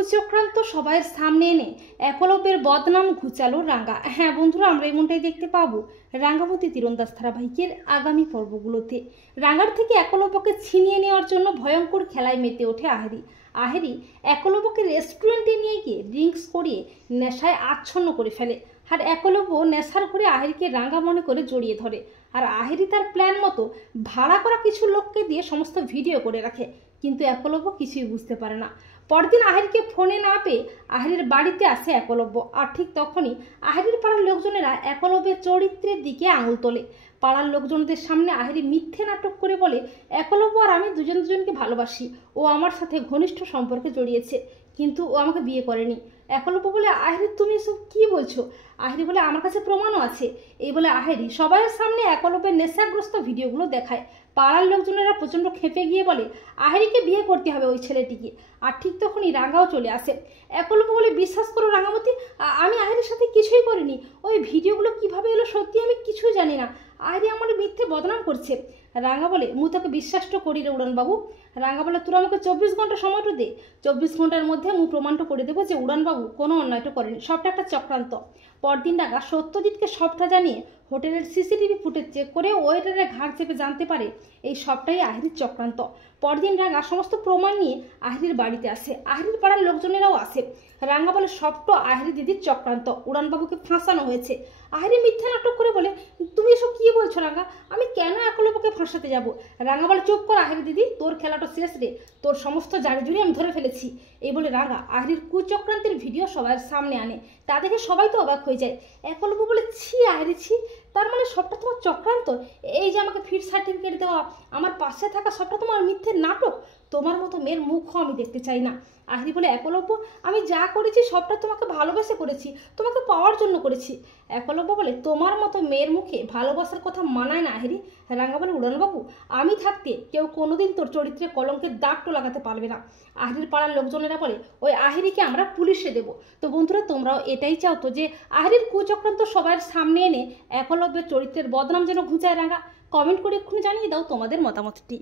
কুচক্রান্ত সবাইয়ের সামনে এনে একলব্যের বদনাম ঘুচালো রাঙ্গা। হ্যাঁ বন্ধুরা, আমরা এমনটাই দেখতে পাবো রাঙ্গাবতী তীরন্দাজ ধারাবাহিকের আগামী পর্বগুলোতে। রাঙ্গার থেকে একলব্যকে ছিনিয়ে নেওয়ার জন্য ভয়ঙ্কর খেলায় মেতে ওঠে আহেরি একলব্যকে রেস্টুরেন্টে নিয়ে গিয়ে ড্রিঙ্কস করিয়ে নেশায় আচ্ছন্ন করে ফেলে। আর একলব্য নেশার ঘরে আহেরিকে রাঙ্গা মনে করে জড়িয়ে ধরে। আর আহেরি তার প্ল্যান মতো ভাড়া করা কিছু লোককে দিয়ে সমস্ত ভিডিও করে রাখে, কিন্তু একলব্য কিছুই বুঝতে পারে না। পরদিন আহেরিকে ফোনে না পেয়ে আহেরির বাড়িতে আসে একলব্য। আর ঠিক তখনই আহেরির পাড়ার লোকজনেরা একলব্যের চরিত্রের দিকে আঙুল তোলে। পাড়ার লোকজনদের সামনে আহেরি মিথ্যে নাটক করে বলে, একলব্য আর আমি দুজনকে ভালোবাসি, ও আমার সাথে ঘনিষ্ঠ সম্পর্কে জড়িয়েছে, কিন্তু ও আমাকে বিয়ে করেনি। একলব্য বলে, আহেরি তুমি এসব কী বলছো? আহেরি বলে, আমার কাছে প্রমাণও আছে। এই বলে আহেরি সবাইয়ের সামনে একলব্যের নেশাগ্রস্ত ভিডিওগুলো দেখায়। পাড়ার লোকজনেরা প্রচণ্ড খেপে গিয়ে বলে, আহেরিকে বিয়ে করতে হবে ওই ছেলেটিকে। আর ঠিক তখনই রাঙ্গাও চলে আসে। একলব্য বলে, বিশ্বাস করো রাঙ্গাবতী, আমি আহেরির সাথে কিছুই করিনি। ওই ভিডিওগুলো কিভাবে এলো সত্যি আমি কিছুই জানি না। আহেরি আমার মিথ্যে বদনাম করছে। রাঙ্গা বলে, মু তোকে বিশ্বাসটা করি রে উড়ানবাবু। রাঙ্গা বলে, তোরা আমাকে 24 ঘন্টা সময়টা দে। 24 ঘন্টার মধ্যে মু প্রমাণটা করে দেবো যে উড়ানবাবু কোনো অন্যায়টা করেনি, সবটা একটা চক্রান্ত। পরদিন রাঙ্গা সত্যজিৎকে সবটা জানিয়ে হোটেলের সিসিটিভি ফুটেজ চেক করে ওয়েটারের ঘাড় চেপে জানতে পারে এই সবটাই আহেরির চক্রান্ত। পরদিন রাঙ্গা সমস্ত প্রমাণ নিয়ে আহেরির বাড়িতে আসে। আহেরির পাড়ার লোকজনেরাও আসে। রাঙ্গা বলে, সবটা আহেরি দিদির চক্রান্ত, উড়ানবাবুকে ফাঁসানো হয়েছে। আহেরি মিথ্যা নাটক করে বলে, তুমি এসব কী বলছো রাঙ্গা? আমি কেন একলব্যকে ফাঁসাতে যাব? রাঙ্গা বলে, চুপ কর আহেরি দিদি, তোর খেলাটা শেষ রে, তোর সমস্ত জারি জুড়ি আমি ধরে ফেলেছি। এই বলে রাঙ্গা আহেরির কুচক্রান্তের ভিডিও সবার সামনে আনে। তা দেখে সবাই তো অবাক হয়ে যায়। একলব্য বলে, ছি আহেরি ছি, তার মানে সবটা তোমার চক্রান্ত? এই যে আমাকে ফিট সার্টিফিকেট দেওয়া, আমার পাশে থাকা, সবটা তোমার মিথ্যে নাটক? তোমার মতো মেয়ের মুখও আমি দেখতে চাই না। আহেরি বলে, একলব্য আমি যা করেছি সবটা তোমাকে ভালোবেসে করেছি, তোমাকে পাওয়ার জন্য করেছি। একলব্য বলে, তোমার মতো মেয়ের মুখে ভালোবাসার কথা মানায় না আহেরি। রাঙ্গা বলে, উড়ানবাবু আমি থাকতে কেউ কোনোদিন তোর চরিত্রে কলঙ্কের দাগটো লাগাতে পারবে না। আহেরির পাড়ার লোকজনেরা বলে, ওই আহেরিকে আমরা পুলিশে দেবো। তো বন্ধুরা, তোমরাও এটাই চাও তো যে আহেরির কুচক্রান্ত সবার সামনে এনে একলব্যের চরিত্রের বদনাম যেন ঘুচায় রাঙ্গা? কমেন্ট করে এক্ষুনি জানিয়ে দাও তোমাদের মতামতটি।